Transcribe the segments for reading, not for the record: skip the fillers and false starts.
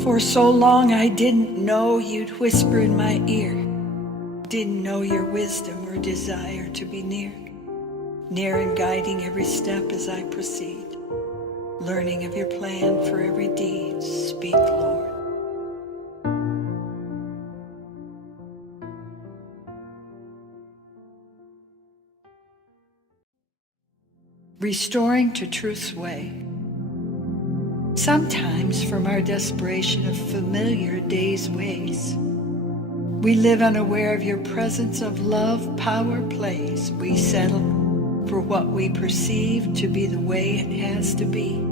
For so long I didn't know you'd whisper in my ear. Didn't know your wisdom or desire to be near and guiding every step as I proceed. Learning of your plan for every deed. Speak, Lord. Restoring to truth's way. Sometimes from our desperation of familiar days' ways, we live unaware of your presence of love, power, place. We settle for what we perceive to be the way it has to be,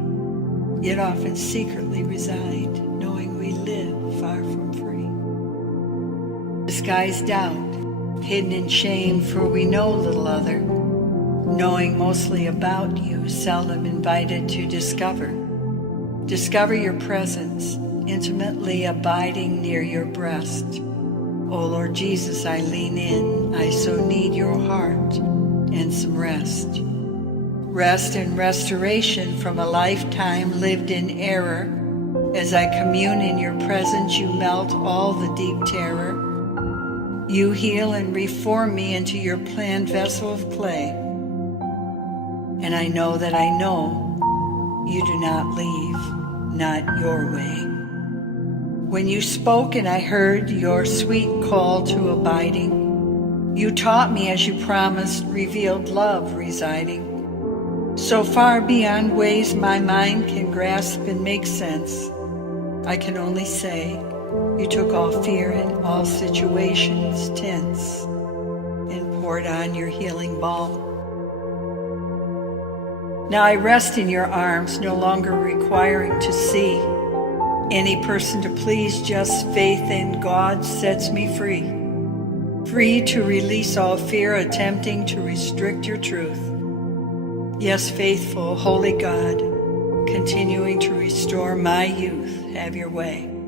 yet often secretly resigned, knowing we live far from free. Disguised doubt, hidden in shame, for we know little other, knowing mostly about you, seldom invited to discover your presence, intimately abiding near your breast. O Lord Jesus, I lean in, I so need your heart and some rest. Rest and restoration from a lifetime lived in error. As I commune in your presence, you melt all the deep terror. You heal and reform me into your planned vessel of clay. And I know that I know you do not leave, not your way. When you spoke and I heard your sweet call to abiding, you taught me as you promised, revealed love residing. So far beyond ways my mind can grasp and make sense, I can only say you took all fear in all situations tense and poured on your healing balm. Now I rest in your arms, no longer requiring to see any person to please. Just faith in God sets me free. Free to release all fear attempting to restrict your truth. Yes, faithful, holy God, continuing to restore my youth. Have your way.